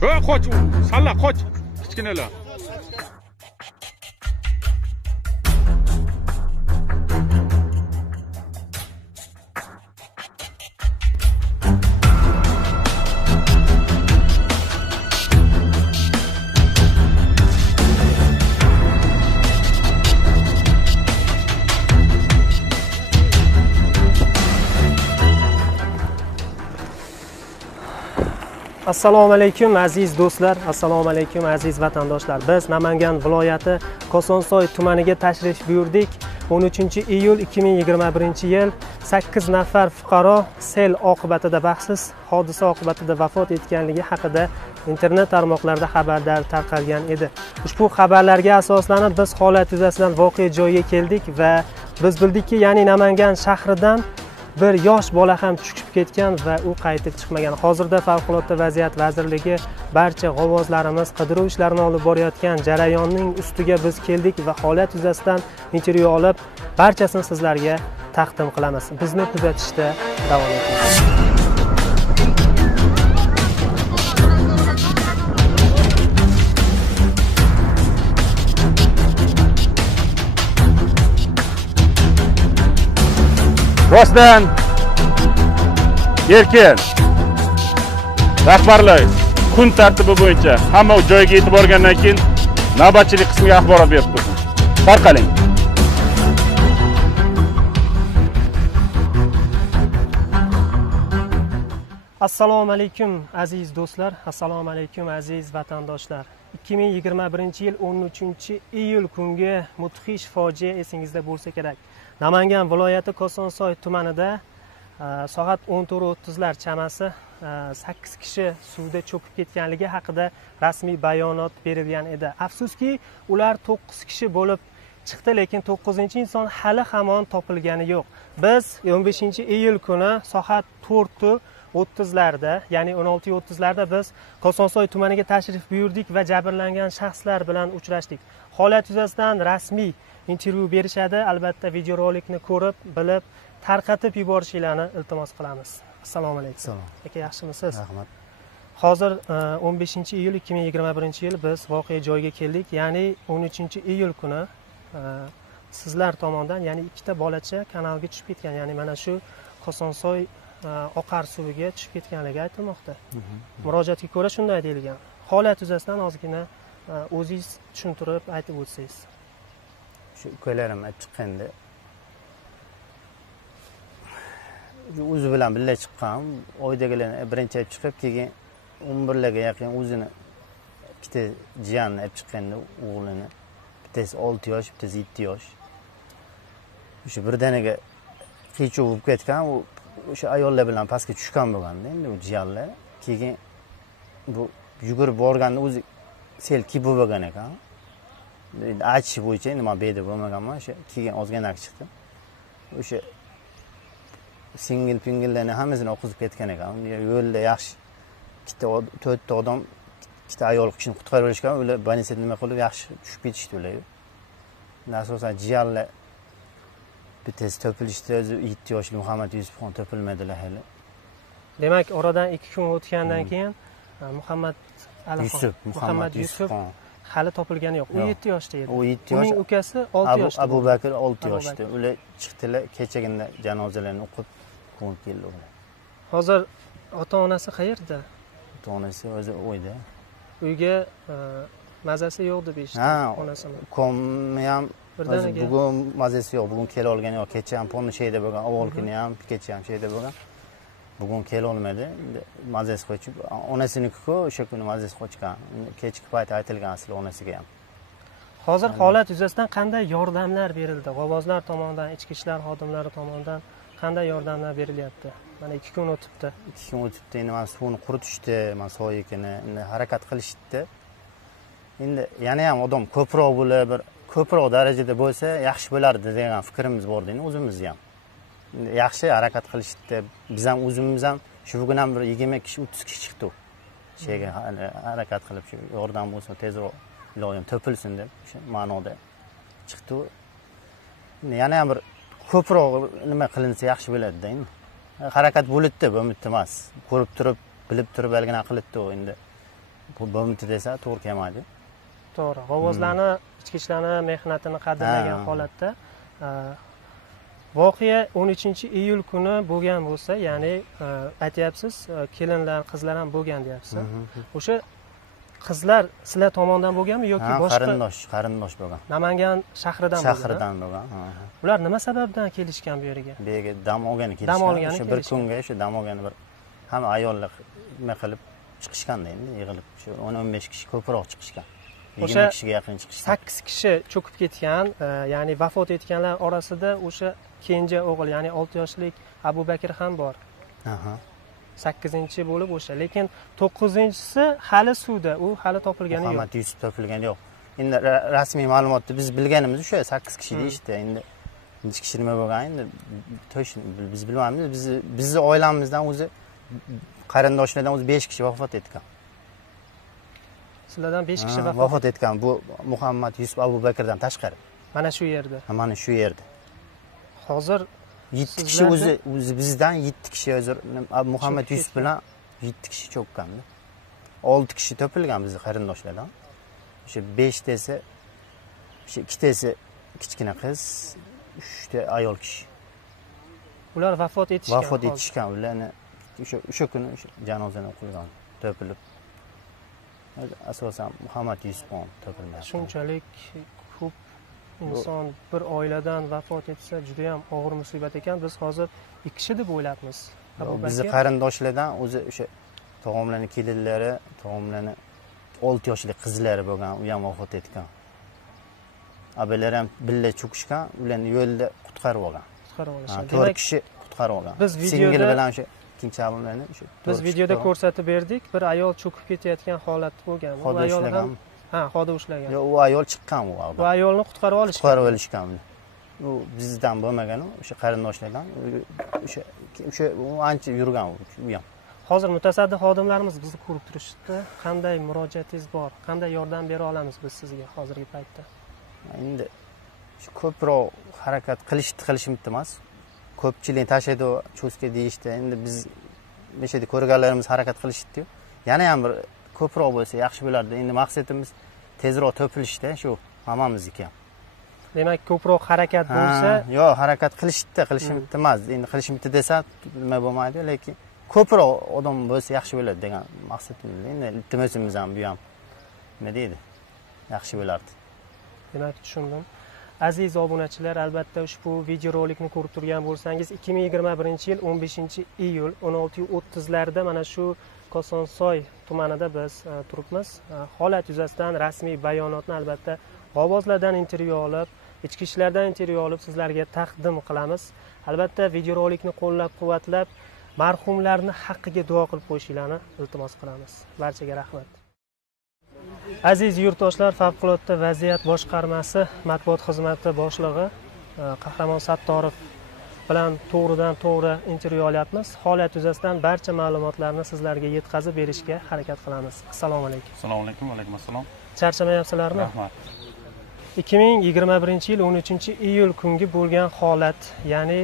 Qoch, salla qoch. Kichkinalar. Assalomu alaykum aziz do'stlar, assalomu alaykum aziz vatandoshlar. Biz Namangan viloyati Kosonsoy tumaniga tashrif buyurdik. 13-iyul 2021-yil 8 nafar fuqaro sel oqibatida baxtsiz hodisa oqibatida vafot etganligi haqida internet tarmoqlarida xabarlar tarqalgan edi. Ushbu xabarlarga asoslanib biz holat yuzasidan voqea joyiga keldik va biz bildikki, ya'ni Namangan shahridan bir yosh bola ham tushib ketgan va u qaytib chiqmagan. Hozirda Favqulodda vaziyat vazirligi barcha g'avvozlarimiz qidiruv ishlarini olib borayotgan jarayonning ustiga biz keldik va holat yuzasidan intervyu olib, barchasini sizlarga taqdim qilamiz. Bizni kuzatishda davom eting. Rostdan erkin rahbarlar kun tartibi bo'yicha hamma joyiga yetib borgandan keyin navbatchilik qismiga axborot berib tursin. Tarqaling. Assalomu alaykum aziz do'stlar, assalomu alaykum aziz vatandoshlar. 2021-yil 13-iyul kungi mudhish fojia esingizda bo'lsa kerak. Namangan viloyati Kosonsoy tumanida soat 14:30lar chamasi 8 kishi suvda cho'kib ketganligi haqida rasmiy bayonot berilgan edi. Afsuski, ular 9 kishi bo'lib chiqdi, lekin 9-inson hali hamon topilgani yo'q. Biz 15-iyul kuni soat 4:30larda, ya'ni 16:30larda biz Kosonsoy tumaniga tashrif buyurdik va jabrlangan shaxslar bilan uchrashdik. Holat yuzasidan rasmiy intervyu berishadi. Albatta videorolikni ko'rib, bilib, tarqatib yuborishingizni iltimos qilamiz. Assalomu alaykum. Aka, yaxshimisiz? Rahmat. Hozir 15-iyul 2021-yil biz voqea joyiga keldik. Ya'ni 13-iyul kuni sizlar tomonidan, ya'ni ikkita bolacha kanalga tushib ketgan, ya'ni mana shu Kosonsoy oqar suviga tushib ketganligi aytilmoqda. Murojaatga ko'ra shunday deyilgan. Holat yuzasidan ozgina o'zingiz tushuntirib aytib o'tsangiz. Shu ukalarim aytib chiqqanda o'zi bilan birga chiqqan, oydagilarni birinchi olib chiqib, keyin 11larga yaqin o'zini ikkita jiyanni olib chiqqanda, o'g'lini, bittasi 6 yosh, bittasi 7 yosh. O'sha birdaniga qichuv bo'lib ketgan, o'sha ayollar bilan pastga tushgan bo'lganda, endi u jiyanlar, keyin bu yugurib borganda o'zi sel kelib bo'lgan ekan. Aytish bo'yicha endi men beda bo'lmaganman, o'sha keyin ozgina chiqdi. O'sha singil-pingillarni hammasini oqizib ketgan ekan. Yo'lda yaxshi ikkita 4 ta odam, ikkita ayol kishini qutqarib olishgan, ular больницада nima qilib yaxshi tushib ketishdi ular. Asosan jiyanlar bittasi topilishdi, o'zi 7 yoshli Muhammad Yusufxon topilmadilar hali. Demak, oradan 2 kun o'tgandan keyin Muhammad Yusuf hali topilgani yo'q. U 7 yoshda edi. U 7 yosh. Uning ukasi 6 yoshda. Abu Bakr 6 yoshda. Ular chiqdilar, kechagina janozalarni o'qib qo'yib keldilar. Hozir ota-onasi qayerda? Ota-onasi o'zi uyda. Uyga mazasi yo'q deb eshitdim onasini. Komni ham bugun mazasi yo'q, bugun kela olgani yo'q. Kecha ham ponni sheyda bo'lgan, avval kuni ham, kecha ham sheyda bo'lgan. Bugun kela olmadi. Mazasi qochib, onasiniki-ku o'sha kuni mazasi qochgan. Kechki payt aytilgan asli onasiga ham. Hozir holat yuzasidan qanday yordamlar berildi? G'avvozlar tomonidan, ichki ishlar xodimlari tomonidan qanday yordamlar berilyapti? Mana 2 kun o'tibdi. 2 kun o'tibdi. Endi men suvni quritishdi, men soyikini endi harakat qilishdi. Endi yana ham odam ko'proq bo'lib, bir ko'proq darajada bo'lsa yaxshi bo'lardi degan fikrimiz bor edi o'zimiz ham. Yaxshi harakat qilishdi. Biz ham o'zimiz ham shu bugun ham bir 20 kishi, 30 kishi chiqdi. Shega harakat qilib shu yordam bo'lsa tezroq iloyim topilsin deb o'sha ma'noda chiqdi. Yana ham bir ko'proq nima qilinsa yaxshi bo'ladi-da endi. Harakat bo'libdi, bu umid emas. Ko'rib turib, bilib turib algina qilibdi endi. BMT desa to'g'ri kelmaydi. To'g'ri. G'avvozlarni ichki ishlarni mehnatini qadrlagan holatda voqea 13-iyul kuni bo'lgan bo'lsa, ya'ni aytyapsiz, kelinlar, qizlar ham bo'lgan deyapsiz. O'sha qizlar sizlar tomonidan bo'lganmi yoki boshqa? Qarindosh bo'lgan. Namangan shahridan bo'lgan. Shahridan bo'lgan. Ular nima sababdan kelishgan bu yerga? Bu yerga dam olgani kelishgan. O'sha bir kunga o'sha dam olgani bir hamma ayollar nima qilib chiqishganda endi yig'ilib, shu 10-15 kishi ko'proq chiqishgan. 20 kishiga yaqin chiqishgan. 8 kishi cho'kib ketgan, ya'ni vafot etganlar orasida o'sha kenja o'g'il, ya'ni 6 yoshlik Abu Bakr ham bor. 8-chi bo'lib o'sha, lekin 9-chisi hali suvda, u hali topilgani yo'q. Muhammad Yusuf topilgani yo'q. Endi rasmiy ma'lumotni biz bilganimiz o'sha 8 kishi deyishdi. Endi necha kishi nima bo'lgan endi to'g'ri biz bilmaymiz. Bizni oilamizdan o'zi qarindoshlardan o'zi 5 kishi vafot etgan. Sizlardan 5 kishi vafot etgan. Bu Muhammad Yusuf Abu Bakrdan tashqari. Mana shu yerda. Mana shu yerda. Hozir 7 kishi o'zi bizdan 7 kishi hozir Muhammad Yusuf bilan 7 kishi cho'kkandi. 6 kishi topilgan bizning qarindoshlardan. O'sha 5 tasi, o'sha 2 tasi kichkina qiz, 3 ta ayol kishi. Ular vafot etishgan. Vafot etishgan. Ularni o'sha kuni janozani o'qilgan, topilib. Asosan Muhammad Yusuf topilgan. Shunchalik ko'p inson bir oiladan vafot etsa juda ham og'ir musibat ekan. Biz hozir 2 kishi deb o'ylabmiz. Bizni qarindoshlardan o'zi o'sha tog'amlarning kelinlari, tog'amlarning 6 yoshli qizlari bo'lgan, u ham vafot etgan. Abalar ham billa cho'kishgan, ularni yo'lda qutqarib olgan. Qutqarib olishgan. 4 kishi qutqarib olgan. Biz videoda bilan o'sha ikkinchi abimlarni o'sha biz videoda ko'rsatib berdik. Bir ayol cho'kib ketayotgan holat bo'lgan. U ayol ham xoda ushlagan. Yo'q, u ayol chiqqan u ayol. Bu ayolni qutqarib olishgan. Qutqarib olishgan. U bizdan bo'lmagan, o'sha qarindoshlardan, o'sha ancha yurgan u ham. Hozir mutasaddi xodimlarimiz bizni ko'rib turishdi. Qanday murojaatingiz bor? Qanday yordam bera olamiz biz sizga hozirgi paytda? Endi shu ko'proq harakat qilishimni emas. Ko'pchilik tashlaydi, cho'ska deyishdi. Endi biz meshada ko'rganlarimiz harakat qilishdi-yu. Yana ham bir ko'proq bo'lsa yaxshi bo'lardi. Endi maqsadimiz tezroq topilishda, shu hammamizniki ham. Demak, ko'proq harakat bo'lsa, yo'q, harakat qilishimni emas. Endi qilishimni desa nima bo'lmaydi, lekin ko'proq odam bo'lsa yaxshi bo'ladi degan maqsadimiz. Endi iltimosimiz ham bu ham nima deydi? Yaxshi bo'lardi. Demak, tushundim. Aziz obunachilar, albatta ushbu videorolikni ko'rib turgan bo'lsangiz, 2021-yil 15-iyul 16:30larda mana shu Kosonsoy tumanida biz turibmiz. Holat yuzasidan rasmiy bayonotni albatta g'avvozlardan intervyu olib, ichki ishlardan intervyu olib sizlarga taqdim qilamiz. Albatta videorolikni qo'llab-quvvatlab, marhumlarni haqqiga duo qilib qo'yishingizni iltimos qilamiz. Barchaga rahmat. Aziz yurtdoshlar, favqulodda vaziyat boshqarmasi matbuot xizmati boshlig'i Qahramon Sattorov bilan to'g'ridan to'g'ri intervyu olyapmiz. Holat yuzasidan barcha ma'lumotlarni sizlarga yetkazib berishga harakat qilamiz. Assalomu alaykum. Assalomu alaykum, va alaykum assalom. Charchamayapsizlarmi? Rahmat. 2021-yil 13-iyul kungi bo'lgan holat, ya'ni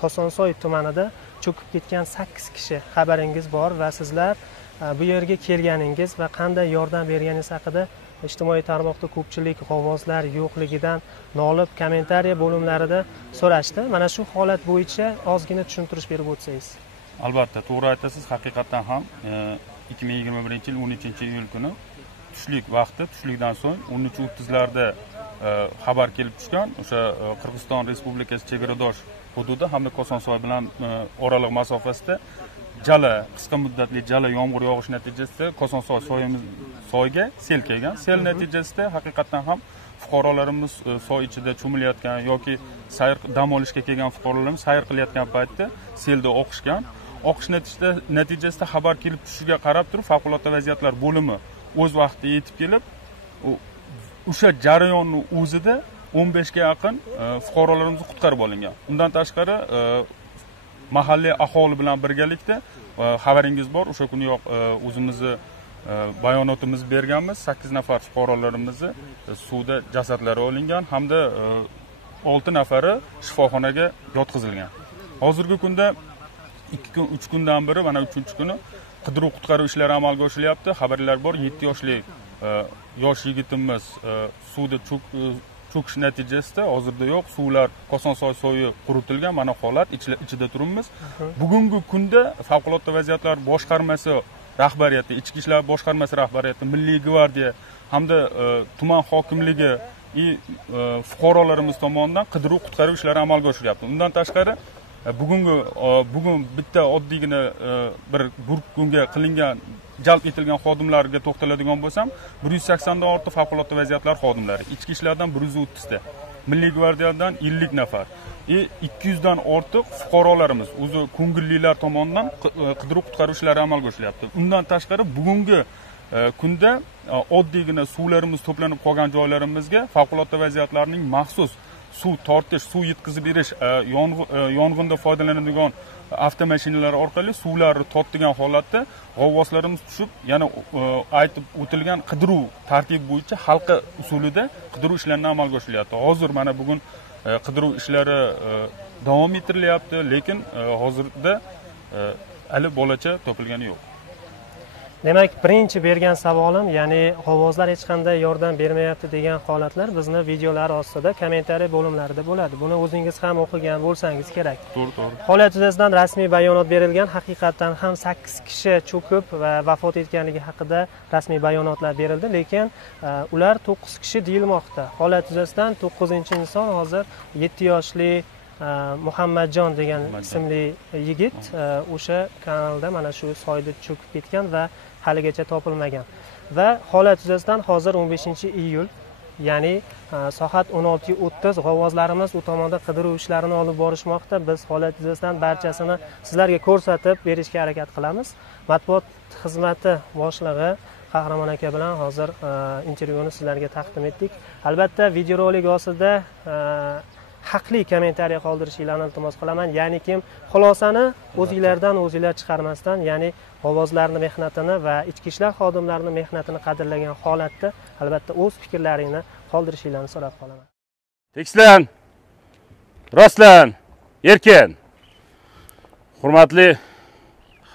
Kosonsoy tumanida cho'kib ketgan 8 kishi xabaringiz bor va sizlar bu yerga kelganingiz va qanday yordam berganingiz haqida ijtimoiy tarmoqda ko'pchilik g'avvozlar yo'qligidan nolib kommentariya bo'limlarida so'rashdi. Mana shu holat bo'yicha ozgina tushuntirish berib o'tsangiz. Albatta, to'g'ri aytasiz. Haqiqatan ham 2021-yil 13-iyul kuni tushlik vaqti, tushlikdan so'ng 13:30larda xabar kelib tushgan. O'sha Qirg'iziston Respublikasi chegaradosh hududi hamda Kosonsoy bilan oraliq masofasida jala, qisqa muddatli jala yomg'ir yog'ishi natijasida Kosonsoy soyga sel kelgan. Sel natijasida haqiqatan ham fuqarolarimiz soy ichida cho'milayotgan yoki sayr dam olishga kelgan fuqarolarimiz sayr qilayotgan paytda selda oqishgan. Oqish natijasida xabar kelib tushishiga qarab turib favqulodda vaziyatlar bo'limi o'z vaqtida yetib kelib, o'sha jarayonning o'zida 15 ga yaqin fuqarolarimiz qutqarib olingan. Undan tashqari mahalliy aholi bilan birgalikda xabaringiz bor, o'sha kuniyoq o'zimizni bayonotimizni berganmiz. 8 nafar fuqarolarimizni suvda jasadlari olingan hamda 6 nafari shifoxonaga yotqizilgan. Hozirgi kunda 2 kun, 3 kundan beri, mana 3-kuni qidiruv qutqaruv ishlari amalga oshirilyapti. Xabarlar bor, 7 yoshli yosh yigitimiz suvda cho'kish natijasida hozirda yo'q, suvlar Kosonsoy soyi quritilgan, mana holat ichida turibmiz. Bugungi kunda favqulodda vaziyatlar boshqarmasi rahbariyati, ichki ishlar boshqarmasi rahbariyati, Milliy gvardiya hamda tuman hokimligi fuqarolarimiz tomonidan qidiruv qutqaruv ishlari amalga oshiryapti. Undan tashqari bugun bitta oddiygina bir guruhga qilingan jalb etilgan xodimlarga to'xtaladigan bo'lsam, 180 dan ortiq favqulodda vaziyatlar xodimlari, ichki ishlardan 130 ta, Milliy gvardiyadan 50 nafar, 200 dan ortiq fuqarolarimiz, o'zi ko'ngillilar tomonidan qidiruv qutqaruv ishlari amalga oshiryapti. Undan tashqari bugungi kunda oddiygina suvlarimiz to'planib qolgan joylarimizga favqulodda vaziyatlarning maxsus suv tortish, suv yetkazib berish, yong'inda foydalanadigan avtomashinalar orqali suvlarni tortgan holatda g'avvoslarimiz tushib, yana aytib o'tilgan qidiruv tartibi bo'yicha halqa usulida qidiruv ishlarini amalga oshirilyapti. Hozir mana bugun qidiruv ishlari davom ettirilyapti, lekin hozirda hali bolacha topilgani yo'q. Demak, birinchi bergan savolim, ya'ni g'avvoslar hech qanday yordam bermayapti degan holatlar bizni videolar ostida kommentariy bo'limlarida bo'ladi. Buni o'zingiz ham o'qigan bo'lsangiz kerak. To'g'ri. Holat yuzasidan rasmiy bayonot berilgan, haqiqatan ham 8 kishi cho'kib va vafot etganligi haqida rasmiy bayonotlar berildi, lekin ular 9 kishi deyilmoqda. Holat yuzasidan 9-inson hozir 7 yoshli Muhammadjon degan ismli yigit o'sha kanalda mana shu soyda cho'kib ketgan va haligacha topilmagan. Va holat yuzasidan hozir 15-iyul, ya'ni soat 16:30 g'avvoslarimiz u tomonda qidiruv ishlarini olib borishmoqda. Biz holat yuzasidan barchasini sizlarga ko'rsatib berishga harakat qilamiz. Matbuot xizmati boshlig'i Qahramon aka bilan hozir intervyuni sizlarga taqdim etdik. Albatta, videorolik ostida haqli kommentariy qoldirishinglarni iltimos qilaman. Ya'ni kim xulosani o'zingizlardan o'zingizlar chiqarmasdan, ya'ni g'avvoslarning mehnatini va ichki ishlar xodimlarining mehnatini qadrlagan holatda albatta o'z fikrlaringni qoldirishinglarni so'rab qolaman. Tekislan, rostlan, erkin. Hurmatli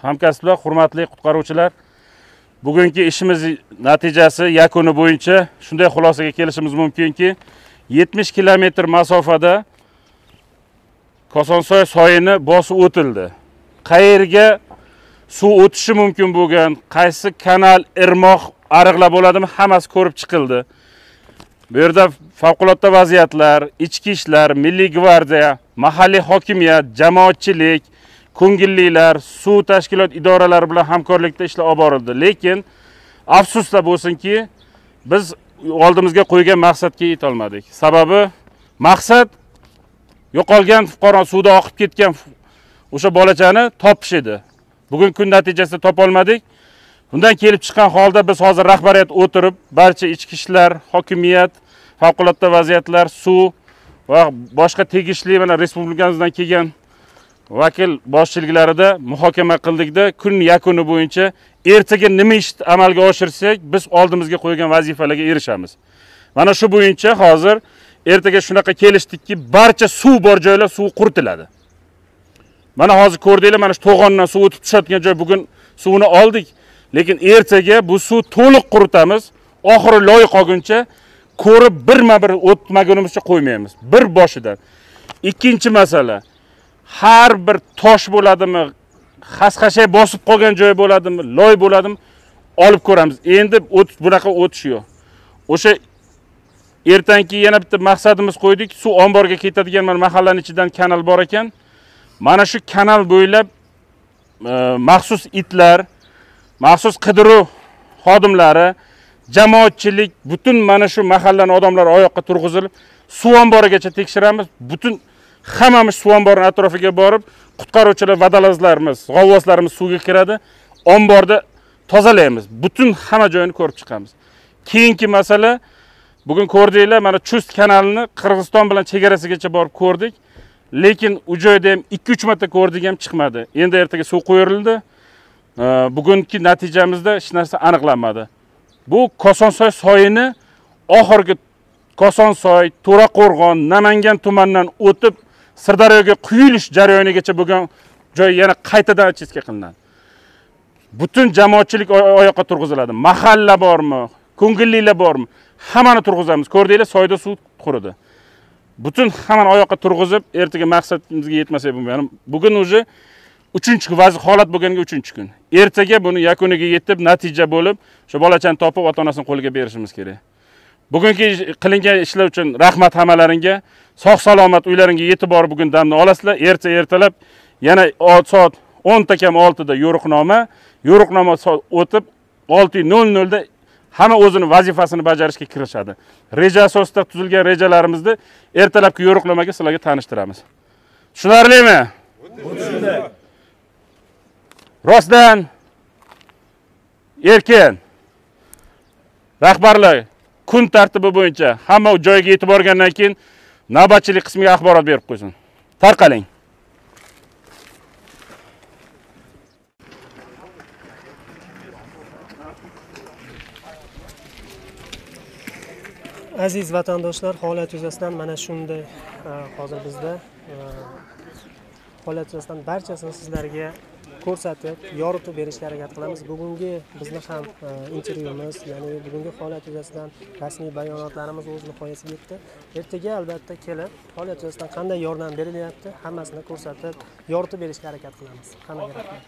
hamkasblar, hurmatli qutqaruvchilar, bugungi ishimiz natijasi yakuni bo'yicha shunday xulosaga kelishimiz mumkinki, 70 kilometr masofada Kosonsoy soyini bosib o'tildi. Qayerga suv o'tishi mumkin bo'lgan, qaysi kanal, irmoq, ariqlar bo'ladimi, hammasi ko'rib chiqildi. Bu yerda favqulodda vaziyatlar, ichki ishlar, Milliy gvardiya, mahalliy hokimiyat, jamoatchilik, ko'ngillilar, suv tashkilot idoralari bilan hamkorlikda ishlar olib borildi. Lekin afsuslar bo'lsinki, biz oldimizga qo'ygan maqsadga yeta olmadik. Sababi maqsad yo'qolgan fuqaro, suvda oqib ketgan o'sha bolachani topish edi. Bugun kun natijasida topa olmadik. Bundan kelib chiqqan holda biz hozir rahbariyat o'tirib, barcha ichki ishlar, hokimiyat, favqulodda vaziyatlar, suv va boshqa tegishli mana respublikamizdan kelgan vakil boshchiliklarida muhokama qildikda, kun yakuni bo'yicha ertaga nima ish amalga oshirsak, biz oldimizga qo'ygan vazifalarga erishamiz. Mana shu bo'yicha hozir ertaga shunaqa kelishdikki, barcha suv bor joylar suv quritiladi. Mana hozir ko'rdinglar, mana shu to'g'ondan suv o'tib tushadigan joy, bugun suvni oldik, lekin ertaga bu suv to'liq quritamiz. Oxiri loy qolguncha ko'rib birma-bir o'tmagunimizcha qo'ymaymiz. Bir boshidan. Ikkinchi masala, har bir tosh bo'ladimi, xasxashay bosib qolgan joy bo'ladimi, loy bo'ladimi, olib ko'ramiz. Endi bunaqa o'tish yo'q. O'sha ertangi yana bitta maqsadimiz qo'ydik. Suv omborga ketadigan mana mahallaning ichidan kanal bor ekan. Mana shu kanal bo'ylab maxsus itlar, maxsus qidiruv xodimlari, jamoatchilik, butun mana shu mahallaning odamlari oyoqqa turg'izilib, suv omborigacha tekshiramiz. Butun hammamiz suv omborining atrofiga borib, qutqaruvchilar, vodolazlarimiz, g'avvoslarimiz suvga kiradi, omborda tozalaymiz. Butun hamma joyini ko'rib chiqamiz. Keyingi masala, bugun ko'rdinglar, mana Chust kanalini Qirg'iziston bilan chegarasigacha borib ko'rdik. Lekin u joyda ham 2-3 marta ko'rdik ham chiqmadi. Endi ertaga suv qo'yirildi. Bugungi natijamizda hech narsa aniqlanmadi. Bu Kosonsoy soyini oxirgi Kosonsoy, To'raqo'rg'on, Namangan tumanidan o'tib Sirdaryoga quyilish jarayonigacha bo'lgan joy yana qaytadan ochistka qilinadi. butun jamoatchilik oyoqqa turg'iziladi. Mahalla bormi, ko'ngillilar bormi, hammani turg'izamiz. Ko'rdinglar, soyda suv quridi. Butun hammani oyoqqa turg'izib, ertaga maqsadimizga yetmasak bo'lmaydi. Bugun уже 3-vaziy holat bo'lganiga 3-kun. Ertaga buni yakuniga yetib, natija bo'lib, o'sha bolachani topib ota-onasining qo'liga berishimiz kerak. Bugungi qilingan ishlar uchun rahmat hammalaringga. Sog'-salomat uylaringga yetib borib bugun damni olasizlar. Ertalab yana soat 10:06 yo'riqnoma o'tib 6:00 da hamma o'zini vazifasini bajarishga kirishadi. Reja asosida tuzilgan rejalarimizni ertalabki yo'riqnomaga sizlarga tanishtiramiz. Tushunarlimi? Tushundim. Rostdan erkin rahbarlar kun tartibi bo'yicha hamma joyiga yetib borgandan keyin navbatchilik qismiga axborot berib qo'ysin. Tarqaling. Aziz vatandoshlar, holat yuzasidan mana shunday hozir bizda holat yuzasidan barchasini sizlarga ko'rsatib, yoritib berishga harakat qilamiz. Bugungi bizni ham intervyumiz, ya'ni bugungi holat yuzasidan rasmiy bayonotlarimiz o'z nihoyasiga yetdi. Ertaga albatta kelib, holat yuzasidan qanday yordam berilyapti, hammasini ko'rsatib, yoritib berishga harakat qilamiz. Hammaga rahmat.